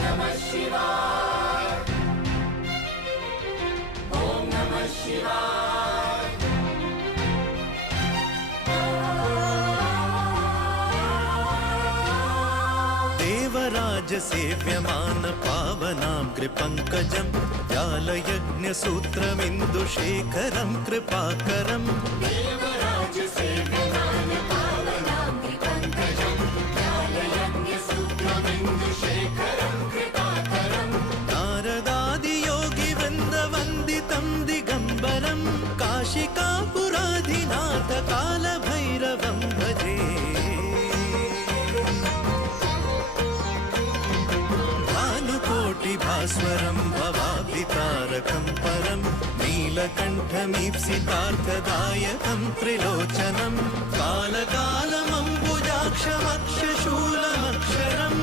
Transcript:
नमः शिवाय ॐ नमः शिवाय देवराज सेव्यमान पावनाग्रिपङ्कजं व्यालयज्ञसूत्रमिन्दुशेखरं कृपाकरम् देवराज सेव्यमान पावनाग्रिपङ्कजं व्यालयज्ञसूत्रमिन्दुशेखरं कृपाकरम् नारदादियोगिवृन्दवन्दितं दिगम्बरं काशिकापुराधिनाथ कालभैरवं भजे भास्वरं भवाब्धितारकं परं नीलकण्ठमीप्सितार्थदायकं त्रिलोचनं कालकालमम्बुजाक्षमक्षशूलमक्षरम्